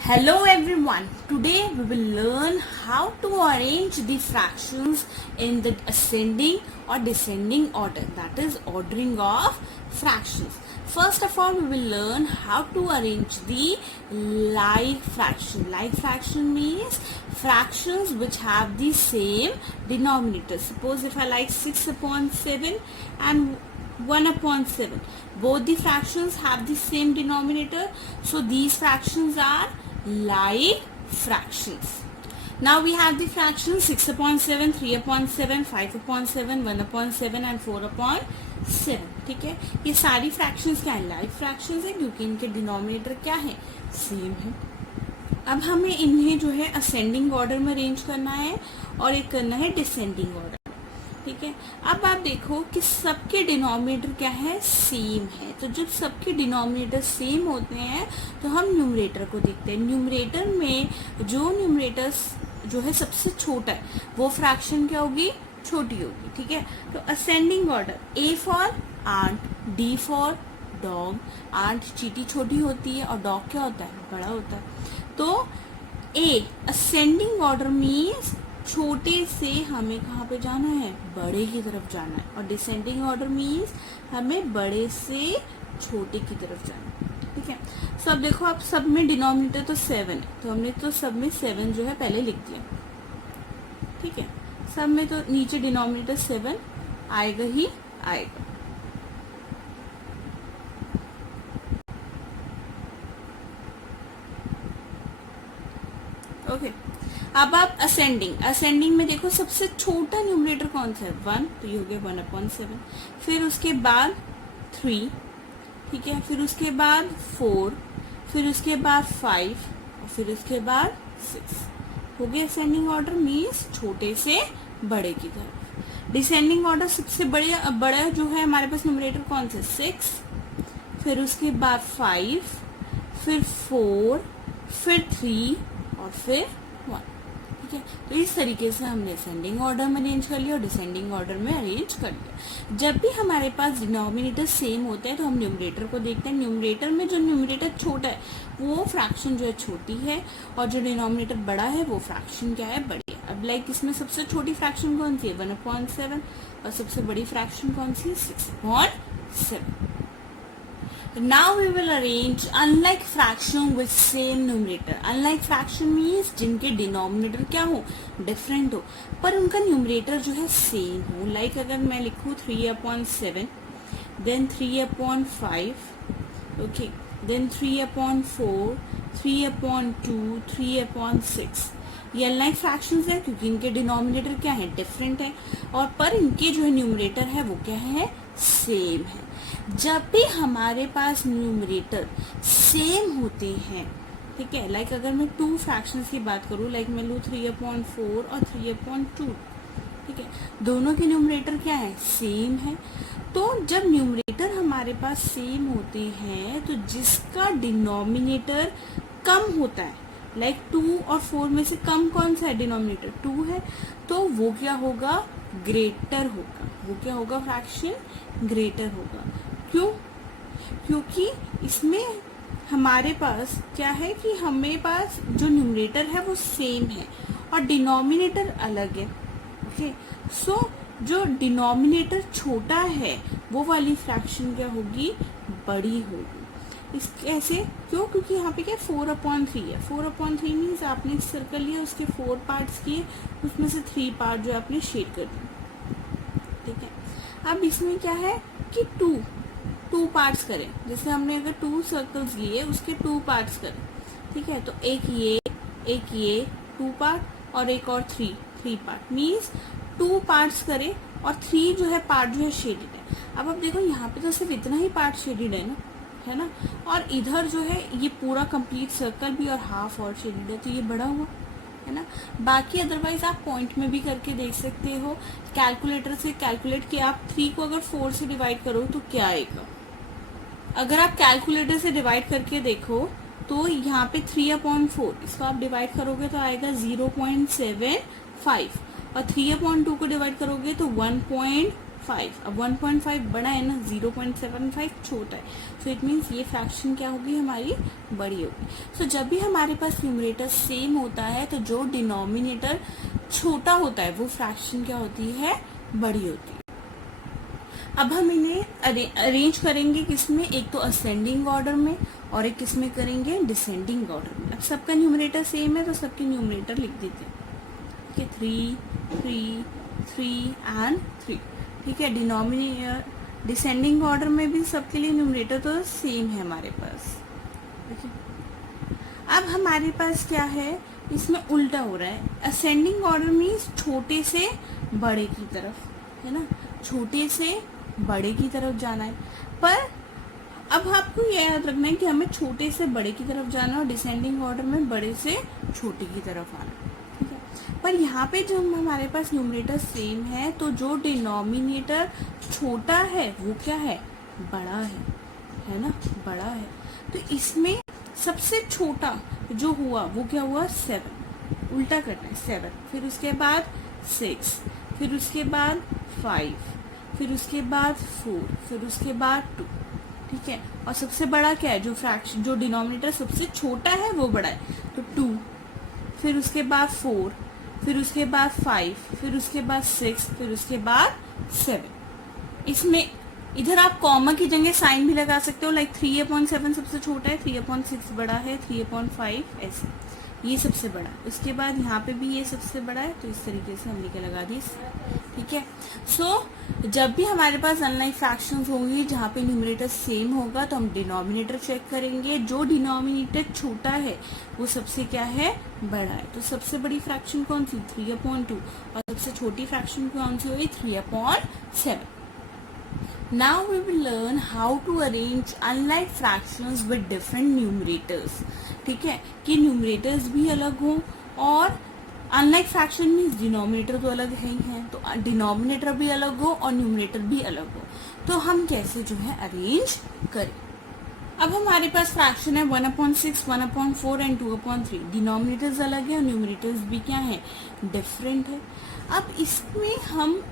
Hello everyone. Today we will learn how to arrange the fractions in the ascending or descending order, that is ordering of fractions. First of all, we will learn how to arrange the like fraction. Like fraction means fractions which have the same denominator. Suppose if I like 6 upon 7 and 1 upon 7, both the fractions have the same denominator, so these fractions are like fractions. Now we have the fractions 6 upon 7, 3 upon 7, 5 upon 7, 1 upon 7 and 4 upon 7. ठीक है, ये सारी fractions क्या है? Like fractions है, क्योंकि इनके denominator क्या है? सेम है. अब हमें इन्हें जो है असेंडिंग ऑर्डर में अरेंज करना है और एक करना है डिसेंडिंग ऑर्डर. ठीक है, अब आप देखो कि सबके डिनोमिनेटर क्या है? सेम है. तो जब सबके डिनोमिनेटर सेम होते हैं तो हम न्यूमरेटर को देखते हैं. न्यूमरेटर में जो न्यूमरेटर जो है सबसे छोटा है वो फ्रैक्शन क्या होगी? छोटी होगी. ठीक है, तो ascending order A for ant, D for dog. Ant चींटी छोटी होती है और डॉग क्या होता है? बड़ा होता है. तो ए असेंडिंग ऑर्डर मीन्स छोटे से हमें कहाँ पे जाना है? बड़े की तरफ जाना है. और डिसेंडिंग ऑर्डर मीन्स हमें बड़े से छोटे की तरफ जाना है. ठीक है, सब देखो, अब सब में डिनोमिनेटर तो 7 है, तो हमने तो सब में 7 जो है पहले लिख दिया. ठीक है, सब में तो नीचे डिनोमिनेटर 7 आएगा ही आएगा. ओके, अब आप असेंडिंग में देखो सबसे छोटा न्यूमरेटर कौन सा है? 1, तो ये हो गया 1 अपॉन 7. फिर उसके बाद 3, ठीक है, फिर उसके बाद 4, फिर उसके बाद 5 और फिर उसके बाद 6. हो गया असेंडिंग ऑर्डर मीन्स छोटे से बड़े की तरफ. डिसेंडिंग ऑर्डर सबसे बड़ा जो है हमारे पास न्यूमरेटर कौन सा? 6, फिर उसके बाद 5, फिर 4, फिर 3 और फिर 1. ठीक है, तो इस तरीके से हमने असेंडिंग ऑर्डर में अरेंज कर लिया और डिसेंडिंग ऑर्डर में अरेंज कर लिया. जब भी हमारे पास डिनोमिनेटर सेम होते हैं तो हम न्यूमरेटर को देखते हैं. न्यूमरेटर में जो न्यूमरेटर छोटा है वो फ्रैक्शन जो है छोटी है और जो डिनोमिनेटर बड़ा है वो फ्रैक्शन क्या है? बड़ी है. अब लाइक इसमें सबसे छोटी फ्रैक्शन कौन सी है? 1 अपॉन 7 और सबसे बड़ी फ्रैक्शन कौन सी है? 6 upon 7. Now we will arrange unlike fraction with same numerator. Unlike fraction means जिनके denominator क्या हो? Different हो, पर उनका numerator जो है same हो. Like अगर मैं लिखूँ 3 upon 7, then 3 upon 5, okay, then 3 upon 4, 3 upon 2, 3 upon 6. ये unlike fractions है क्योंकि इनके denominator क्या है? Different है, और पर इनके जो है numerator है वो क्या है? Same है. जब भी हमारे पास न्यूमरेटर सेम होते हैं, ठीक है, लाइक अगर मैं 2 फ्रैक्शंस की बात करूं, लाइक मैं लूँ 3 अपॉन 4 और 3 अपॉन 2, ठीक है, दोनों के न्यूमरेटर क्या है? सेम है. तो जब न्यूमरेटर हमारे पास सेम होते हैं तो जिसका डिनोमिनेटर कम होता है, लाइक 2 और 4 में से कम कौन सा है? डिनोमिनेटर 2 है, तो वो क्या होगा? ग्रेटर होगा. वो क्या होगा? फ्रैक्शन ग्रेटर होगा. क्यों? क्योंकि इसमें हमारे पास क्या है कि हमें पास जो न्यूमरेटर है वो सेम है और डिनोमिनेटर अलग है. ओके, सो जो डिनोमिनेटर छोटा है वो वाली फ्रैक्शन क्या होगी? बड़ी होगी. इस कैसे? क्यों? क्योंकि यहाँ पे क्या 4 अपॉन 3 है. 4 अपॉन 3 मीन्स आपने एक सर्कल लिया, उसके 4 पार्ट्स किए, उसमें से 3 पार्ट जो आपने शेड कर दिए. ठीक है, अब इसमें क्या है कि 2 पार्ट्स करें. जैसे हमने अगर 2 सर्कल्स लिए, उसके 2 पार्ट्स करें, ठीक है, तो एक ये 2 पार्ट और एक और 3 पार्ट मीन्स 2 पार्ट्स करें और 3 जो है पार्ट जो है शेडेड है. अब आप देखो यहाँ पे तो सिर्फ इतना ही पार्ट शेडेड है ना, और इधर जो है ये पूरा कंप्लीट सर्कल भी और हाफ और शेडेड है, तो ये बड़ा हुआ है ना. बाकी अदरवाइज आप पॉइंट में भी करके देख सकते हो. कैलकुलेटर से कैलकुलेट किया, आप 3 को अगर 4 से डिवाइड करो तो क्या आएगा? अगर आप कैलकुलेटर से डिवाइड करके देखो तो यहाँ पे 3 अपॉन 4 इसको आप डिवाइड करोगे तो आएगा 0.75 और 3 अपॉन 2 को डिवाइड करोगे तो 1.5 5। अब 1.5 बड़ा है ना, 0.75 छोटा है, सो इट मीन्स ये फ्रैक्शन क्या होगी हमारी, बड़ी होगी। सो जब भी हमारे पास न्यूमरेटर सेम होता है तो जो डिनोमिनेटर छोटा होता है वो फ्रैक्शन क्या होती है, बड़ी होती है। अब हम इन्हें अरेंज करेंगे किसमें, एक तो असेंडिंग ऑर्डर में और एक किसमें करेंगे, डिसेंडिंग ऑर्डर में। अब सबका न्यूमरेटर सेम है तो सबके न्यूमरेटर लिख देते हैं, ठीक है, 3 3 3 एंड 3, ठीक है। डिनोमिनेटर डिसेंडिंग ऑर्डर में भी सबके लिए न्यूमरेटर तो सेम है हमारे पास, ठीक है। अब हमारे पास क्या है, इसमें उल्टा हो रहा है। असेंडिंग ऑर्डर मीन्स छोटे से बड़े की तरफ, है ना, छोटे से बड़े की तरफ जाना है। पर अब आपको यह याद रखना है कि हमें छोटे से बड़े की तरफ जाना है और डिसेंडिंग ऑर्डर में बड़े से छोटे की तरफ आना, ठीक है। पर यहाँ पे जो हमारे पास न्यूमरेटर सेम है तो जो डिनोमिनेटर छोटा है वो क्या है, बड़ा है ना, बड़ा है। तो इसमें सबसे छोटा जो हुआ वो क्या हुआ, 7, उल्टा करना है, 7, फिर उसके बाद 6, फिर उसके बाद 5, फिर उसके बाद 4, फिर उसके बाद 2, ठीक है। और सबसे बड़ा क्या है, जो फ्रैक्शन जो डिनोमिनेटर सबसे छोटा है वो बड़ा है, तो 2, फिर उसके बाद 4, फिर उसके बाद 5, फिर उसके बाद 6, फिर उसके बाद 7। इसमें इधर आप कॉमा की जगह साइन भी लगा सकते हो, लाइक 3/7 सबसे छोटा है, 3/6 बड़ा है, 3/5 ऐसे, ये सबसे बड़ा। उसके बाद यहाँ पे भी ये सबसे बड़ा है, तो इस तरीके से हमने क्या लगा दी, ठीक है। सो जब भी हमारे पास अनलाइक फ्रैक्शंस होंगी जहाँ पे न्यूमरेटर सेम होगा तो हम डिनोमिनेटर चेक करेंगे, जो डिनोमिनेटर छोटा है वो सबसे क्या है, बड़ा है। तो सबसे बड़ी फ्रैक्शन कौन सी, 3/2, और सबसे छोटी फ्रैक्शन कौन सी हुई, 3/7। Now we will learn how to arrange unlike fractions with different numerators, ठीक है, कि न्यूमरेटर्स भी अलग हों और अनलाइक फ्रैक्शन मीन्स डिनोमिनेटर तो अलग है ही है, तो डिनोमिनेटर भी अलग हो और न्यूमरेटर भी अलग हो, तो हम कैसे जो है अरेंज करें। अब हमारे पास फ्रैक्शन है 1/6, 1/4 एंड 2/3। डिनोमिनेटर्स अलग है और न्यूमरेटर्स भी क्या है, डिफरेंट है। अब इसमें हम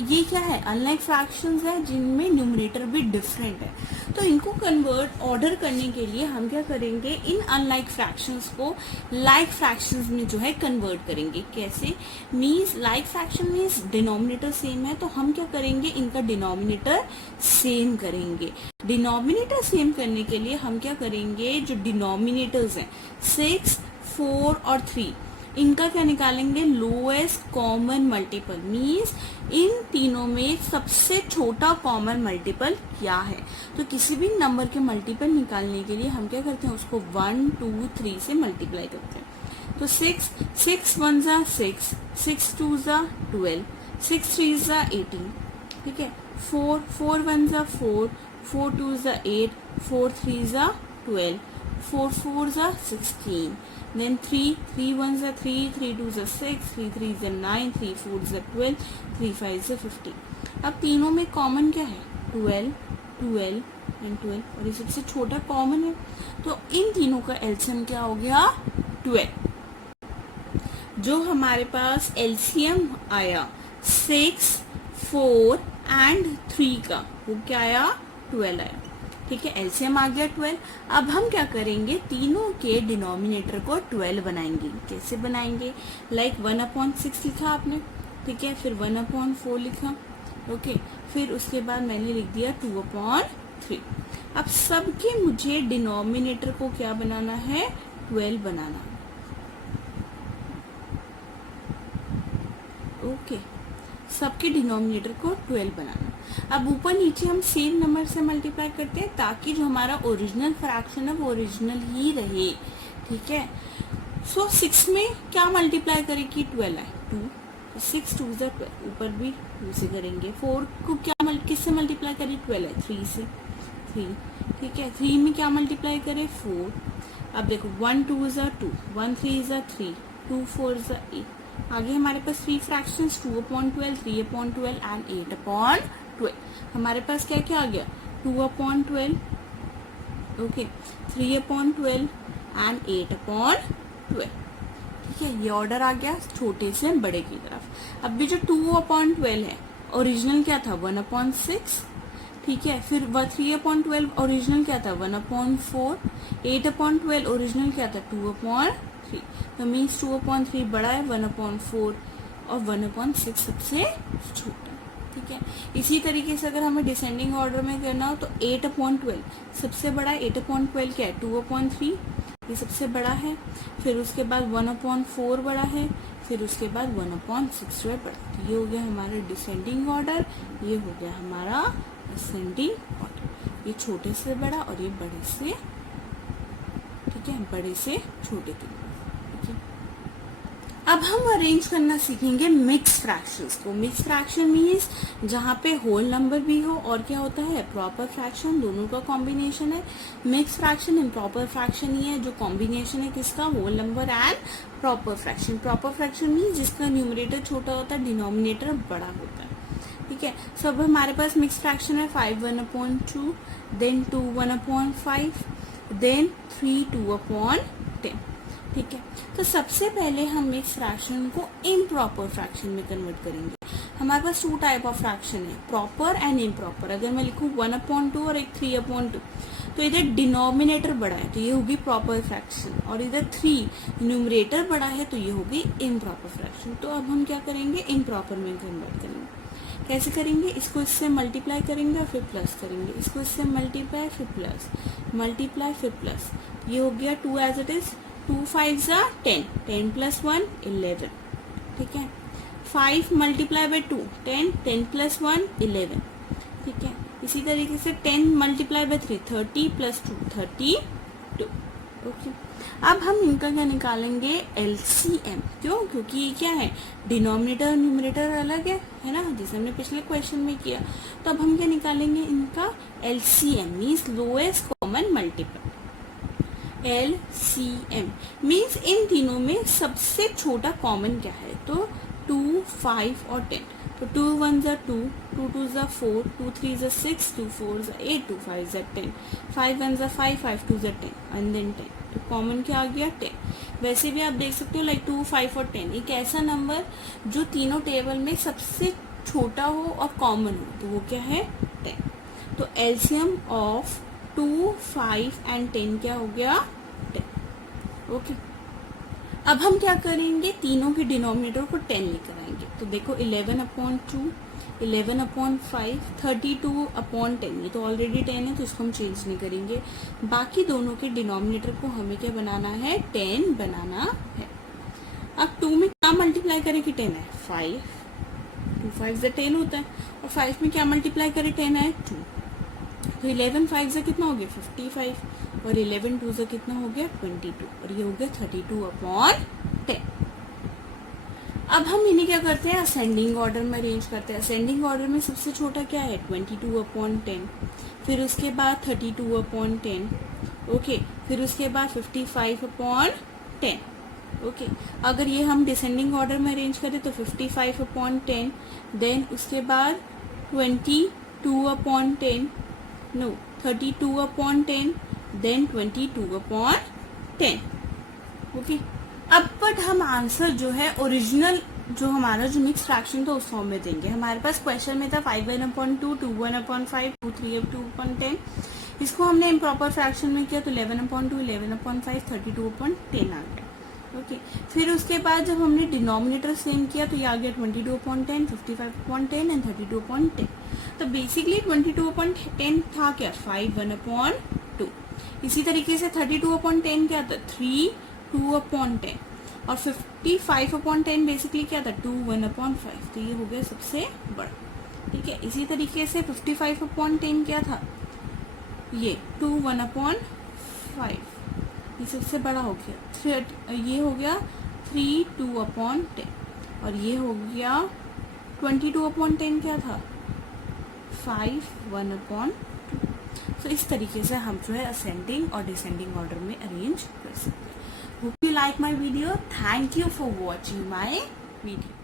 ये क्या है, अनलाइक फ्रैक्शंस है जिनमें न्यूमरेटर भी डिफरेंट है, तो इनको कन्वर्ट ऑर्डर करने के लिए हम क्या करेंगे, इन अनलाइक फ्रैक्शंस को लाइक फ्रैक्शंस में जो है कन्वर्ट करेंगे। कैसे, means like fraction means denominator same है तो हम क्या करेंगे, इनका डिनोमिनेटर सेम करेंगे। डिनोमिनेटर सेम करने के लिए हम क्या करेंगे, जो डिनोमिनेटर्स हैं 6, 4 और 3, इनका क्या निकालेंगे, lowest common multiple, means in तीनों में सबसे छोटा कॉमन मल्टीपल क्या है। तो किसी भी नंबर के मल्टीपल निकालने के लिए हम क्या करते हैं, उसको 1, 2, 3 से मल्टीप्लाई करते हैं। तो 6 1 ज़ा 6, 6 2 ज़ा 12, 6 3 ज़ा 18, ठीक है। 4 1 ज़ा 4, 4 2 ज़ा 8, 4 3 ज़ा 12, 4 4 ज़ा 16, then 3 1 ज़ा 3, 3 2 ज़ा 6, 3 3 ज़ा 9, 3 4 ज़ा 12, 3 5 ज़ा 15। अब तीनों में कॉमन क्या है, 12 12 एंड 12, और ये सबसे छोटा कॉमन है, तो इन तीनों का एलसीएम क्या हो गया, 12। जो हमारे पास एलसीएम आया 6, 4 एंड 3 का, वो क्या आया, 12 आया, ठीक है। एलसीएम आ गया 12। अब हम क्या करेंगे, तीनों के डिनोमिनेटर को 12 बनाएंगे। कैसे बनाएंगे, लाइक 1/6 लिखा आपने, ठीक है, फिर 1/4 लिखा, ओके, फिर उसके बाद मैंने लिख दिया 2/3। अब सबके मुझे डिनोमिनेटर को क्या बनाना है, 12 बनाना, ओके, सबके डिनोमिनेटर को 12 बनाना। अब ऊपर नीचे हम सेम नंबर से मल्टीप्लाई करते हैं ताकि जो हमारा ओरिजिनल फ्रैक्शन है वो ओरिजिनल ही रहे, ठीक है। सो 6 में क्या मल्टीप्लाई करेगी, 12 है, 2, 6 2 ज़ा 12, ऊपर भी 2 से करेंगे। 4 को क्या किससे मल्टीप्लाई करें, 12 है, 3 से, 3, ठीक है। 3 में क्या मल्टीप्लाई करें, 4। अब देखो 1 2 ज़ा 2, 1 3 ज़ा 3, 2 4 ज़ा 8। आगे हमारे पास 3 फ्रैक्शंस, 2/12, 3/12 एंड 8/12। हमारे पास क्या क्या आ गया, 2/12, ओके, 3/12 एंड 8/12, ठीक है। ये ऑर्डर आ गया छोटे से बड़े की तरफ। अब भी जो 2/12 है ओरिजिनल क्या था 1/6, ठीक है। फिर 3/12 ओरिजिनल क्या था 1/4, 8/12 ओरिजिनल क्या था 2/3, तो मीन्स 2/3 बड़ा है 1/4 और 1/6 सबसे छोटा, ठीक है। इसी तरीके से अगर हमें डिसेंडिंग ऑर्डर में करना हो तो 8/12 सबसे बड़ा है, 8/12 क्या है 2/3, ये सबसे बड़ा है। फिर उसके बाद 1/4 बड़ा है, फिर उसके बाद 1/6 जो है बड़ा। तो ये हो गया हमारा डिसेंडिंग ऑर्डर, ये हो गया हमारा असेंडिंग ऑर्डर। ये छोटे से बड़ा और ये बड़े से, ठीक है, बड़े से छोटे के लिए, ठीक है। अब हम अरेंज करना सीखेंगे मिक्स फ्रैक्शंस को। मिक्स फ्रैक्शन मीन्स जहाँ पे होल नंबर भी हो और क्या होता है प्रॉपर फ्रैक्शन, दोनों का कॉम्बिनेशन है। मिक्स फ्रैक्शन इम्प्रॉपर फ्रैक्शन ही है जो कॉम्बिनेशन है किसका, whole number and proper fraction. Proper fraction means जिसका न्यूमरेटर छोटा होता है डिनोमिनेटर बड़ा होता है, ठीक है। सब हमारे पास मिक्स फ्रैक्शन है 5 1/2, देन 2 1/5, देन 3 2/10, ठीक है। तो सबसे पहले हम मिक्स फ्रैक्शन को इम्प्रॉपर फ्रैक्शन में कन्वर्ट करेंगे। हमारे पास 2 टाइप ऑफ फ्रैक्शन है, प्रॉपर एंड इम्प्रॉपर। अगर मैं लिखूं 1/2 और एक 3/2, तो इधर डिनोमिनेटर बड़ा है तो ये होगी प्रॉपर फ्रैक्शन, और इधर 3 न्यूमरेटर बड़ा है तो ये होगी इम्प्रॉपर फ्रैक्शन। तो अब हम क्या करेंगे, इम्प्रॉपर में कन्वर्ट करेंगे। कैसे करेंगे, इसको इससे मल्टीप्लाई करेंगे और फिर प्लस करेंगे, इसको इससे मल्टीप्लाई फिर प्लस, मल्टीप्लाई फिर प्लस। ये हो गया 2 एज इट इज, 2 5 10, 10 + 1 11, ठीक है। 5 मल्टीप्लाई बाय 2 10, 10 + 1 11, ठीक है। इसी तरीके से 10 मल्टीप्लाई बाय 3 30 + 2 32, ओके। अब हम इनका क्या निकालेंगे, एलसीएम। क्यों, क्योंकि ये क्या है डिनोमिनेटर और न्यूमरेटर अलग है ना, जैसे हमने पिछले क्वेश्चन में किया। तो अब हम क्या निकालेंगे, इनका LCM means lowest common multiple. LCM means in तीनों में सबसे छोटा कॉमन क्या है, तो 2 5 और 10। तो 2 1 2, 2 2 4, 2 3 6, 2 4 8, 2 5 10, 5 1 5, 5 2 10 एंड देन 10। तो कॉमन क्या आ गया 10। वैसे भी आप देख सकते हो लाइक 2 5 और 10 एक ऐसा नंबर जो तीनों टेबल में सबसे छोटा हो और कॉमन हो, तो वो क्या है 10। तो एलसीएम ऑफ 2 5 एंड 10 क्या हो गया 10, ओके। अब हम क्या करेंगे, तीनों के डिनोमिनेटर को 10 लेकर आएंगे। तो देखो 11/2, 11/5, 32/10, ये तो ऑलरेडी 10 है तो इसको हम चेंज नहीं करेंगे। बाकी दोनों के डिनोमिनेटर को हमें क्या बनाना है, 10 बनाना है। अब 2 में क्या मल्टीप्लाई करें कि 10 है 5, 2 5 10 होता है, और 5 में क्या मल्टीप्लाई करें 10 है 2, तो 11 5 से कितना हो गया 55, और 11 2 से कितना हो गया 22, और ये हो गया 32/10। अब हम इन्हें क्या करते हैं, असेंडिंग ऑर्डर में अरेंज करते हैं। असेंडिंग ऑर्डर में सबसे छोटा क्या है 22/10, फिर उसके बाद 32/10, ओके। फिर उसके बाद 55/10, ओके। अगर ये हम डिसेंडिंग ऑर्डर में अरेंज करें तो 55/10, देन उसके बाद 22/10, नो 32/10, देन 22/10, ओके। अब बट हम आंसर जो है ओरिजिनल जो हमारा जो मिक्स फ्रैक्शन था उस फॉर्म में देंगे। हमारे पास क्वेश्चन में था 5/2, 2/5, 2 3/2/10। इसको हमने इम्प्रॉपर फ्रैक्शन में किया तो 11/2, 11/5, 32/10 आ गया, ओके। फिर उसके बाद जब हमने डिनोमिनेटर सेम किया तो ये आ गया 22/10, 55/10 एंड 32/10। तो बेसिकली 22/10 था क्या 5 1/2। इसी तरीके से 32/10 क्या था 3 2/10, और 55/10 बेसिकली क्या था 2 1/5। तो ये हो गया सबसे बड़ा, ठीक है। इसी तरीके से 55/10 क्या था, ये 2 1/5, ये सबसे बड़ा हो गया। ये हो गया 3 2/10, और ये हो गया 22/10 क्या था 5 1/2। तो इस तरीके से हम जो है असेंडिंग और डिसेंडिंग ऑर्डर में अरेंज कर सकते हैं। Hope you like my video. Thank you for watching my video.